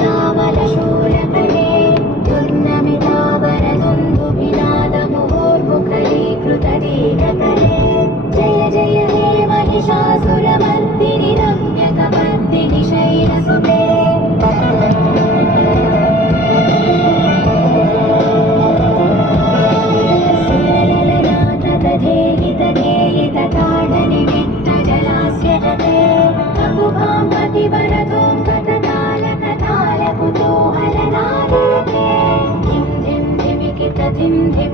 तामलशूलकले दुर्नमितावरदुन्दुभिनादमुहुर्मुखरीकृतदीनकले जय जय हे महिषासुरमर्दिनि रम्यकपर्दिनि शैलसुते सुरललनाथतधेयितधेयितताडनिमित्तजलास्य ककुभां पतिवरदों कथतालकतालकुतूहलनादयते धिं धिं धिमिकित धिं धिं